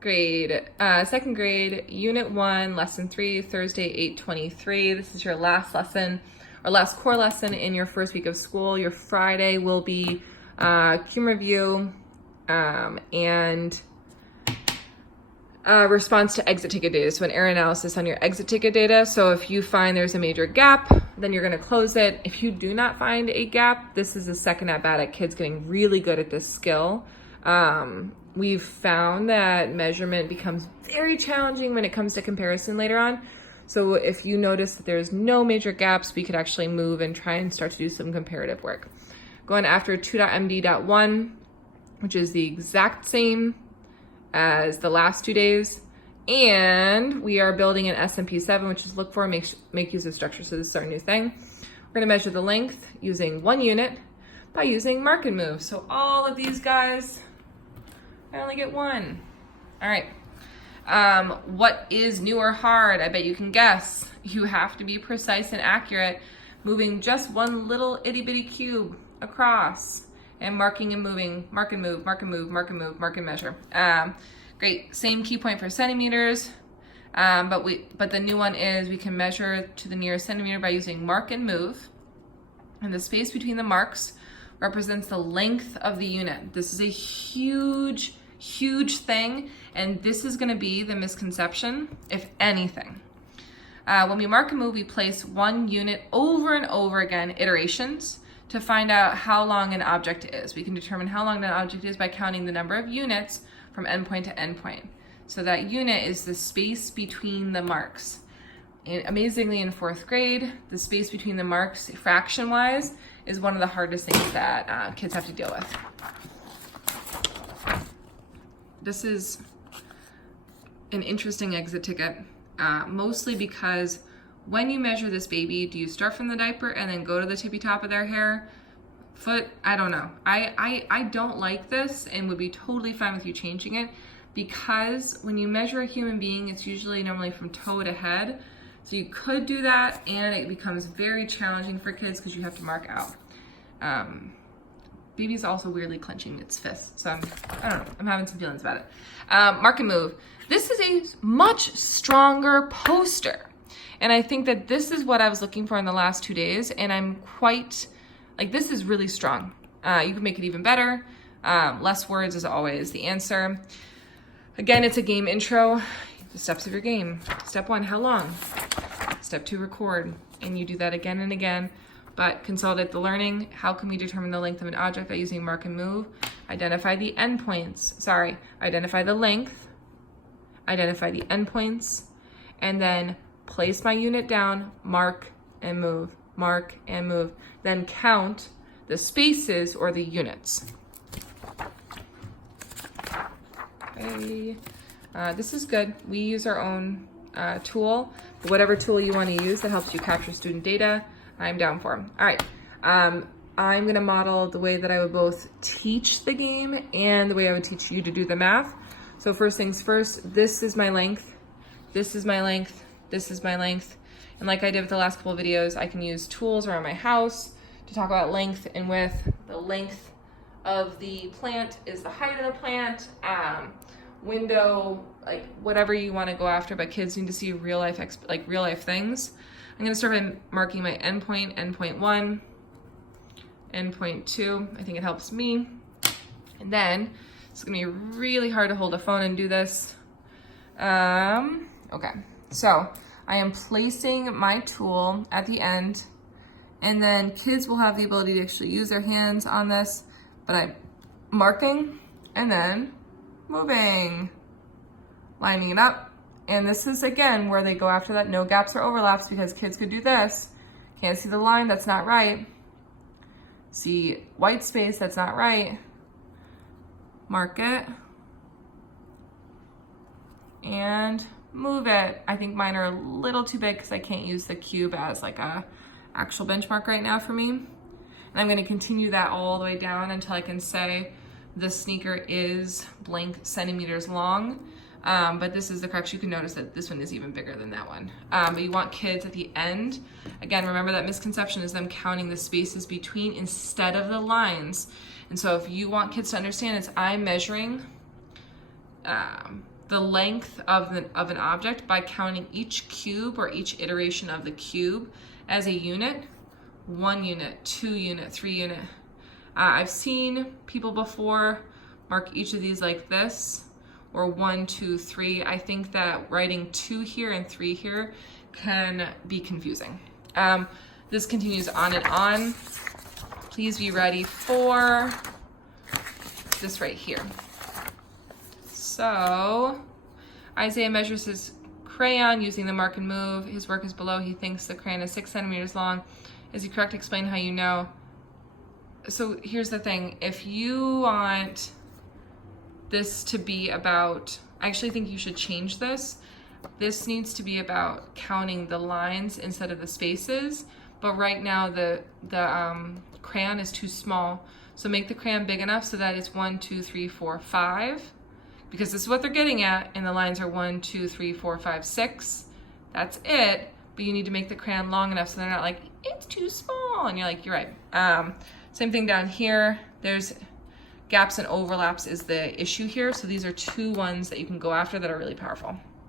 grade, second grade, Unit 1, Lesson 3, Thursday, 8/23. This is your last lesson, or last core lesson in your first week of school. Your Friday will be cum review and response to exit ticket data. So an error analysis on your exit ticket data. So if you find there's a major gap, then you're gonna close it. If you do not find a gap, this is a second at bat at kids getting really good at this skill. We've found that measurement becomes very challenging when it comes to comparison later on. So if you notice that there's no major gaps, we could actually move and try and start to do some comparative work. Going after 2.md.1, which is the exact same as the last 2 days. And we are building an SMP7, which is look for, make use of structure. So this is our new thing. We're gonna measure the length using 1 unit by using mark and move. So all of these guys, I only get 1. All right. What is new or hard? I bet you can guess. You have to be precise and accurate, moving just one little itty bitty cube across and marking and moving, mark and move, mark and move, mark and move, mark and measure. Great, same key point for centimeters, but the new one is we can measure to the nearest centimeter by using mark and move. And the space between the marks represents the length of the unit. This is a huge, huge thing, and this is gonna be the misconception, if anything. When we mark and move, we place 1 unit over and over again, iterations, to find out how long an object is. We can determine how long an object is by counting the number of units from endpoint to endpoint. So that unit is the space between the marks. And amazingly, in 4th grade, the space between the marks, fraction-wise, is one of the hardest things that kids have to deal with. This is an interesting exit ticket, mostly because when you measure this baby, do you start from the diaper and then go to the tippy top of their hair? Foot? I don't know. I don't like this and would be totally fine with you changing it, because when you measure a human being, it's usually normally from toe to head. So you could do that, and it becomes very challenging for kids because you have to mark out. Baby's also weirdly clenching its fists, so I don't know, I'm having some feelings about it. Mark and move. This is a much stronger poster. And I think that this is what I was looking for in the last 2 days, and I'm quite, like, this is really strong. You can make it even better. Less words is always the answer. Again, it's a game intro. The steps of your game. Step 1, how long? Step 2, record. And you do that again and again, but consolidate the learning. How can we determine the length of an object by using mark and move? Identify the endpoints. Identify the length, identify the endpoints, and then place my unit down, mark and move, then count the spaces or the units. Okay, this is good. We use our own tool, but whatever tool you want to use that helps you capture student data, I'm down for. All right, I'm gonna model the way that I would both teach the game and the way I would teach you to do the math. So first things first, this is my length, this is my length, this is my length. And like I did with the last couple of videos, I can use tools around my house to talk about length and width. The length of the plant is the height of the plant. Window, like whatever you want to go after, but kids need to see real life things. I'm gonna start by marking my endpoint, endpoint 1, endpoint 2. I think it helps me. And then it's gonna be really hard to hold a phone and do this. Okay. So I am placing my tool at the end, and then kids will have the ability to actually use their hands on this, but I'm marking and then moving, lining it up. And this is, again, where they go after that no gaps or overlaps, because kids could do this. Can't see the line, that's not right. See white space, that's not right. Mark it. And move it. I think mine are a little too big because I can't use the cube as like a actual benchmark right now for me. And I'm going to continue that all the way down until I can say the sneaker is blank centimeters long. But this is the correct. You can notice that this one is even bigger than that one. But you want kids at the end. Again, remember that misconception is them counting the spaces between instead of the lines. And so if you want kids to understand, it's I'm measuring the length of an object by counting each cube or each iteration of the cube as a unit. 1 unit, 2 unit, 3 unit. I've seen people before mark each of these like this, or 1, 2, 3. I think that writing 2 here and 3 here can be confusing. This continues on and on. Please be ready for this right here. So Isaiah measures his crayon using the mark and move. His work is below. He thinks the crayon is 6 centimeters long. Is he correct? Explain how you know. So here's the thing. If you want this to be about, I actually think you should change this. This needs to be about counting the lines instead of the spaces. But right now the crayon is too small. So make the crayon big enough so that it's 1, 2, 3, 4, 5. Because this is what they're getting at, and the lines are 1, 2, 3, 4, 5, 6. That's it. But you need to make the crayon long enough so they're not like, it's too small. And you're like, you're right. Same thing down here. There's gaps and overlaps is the issue here. So these are 2 ones that you can go after that are really powerful.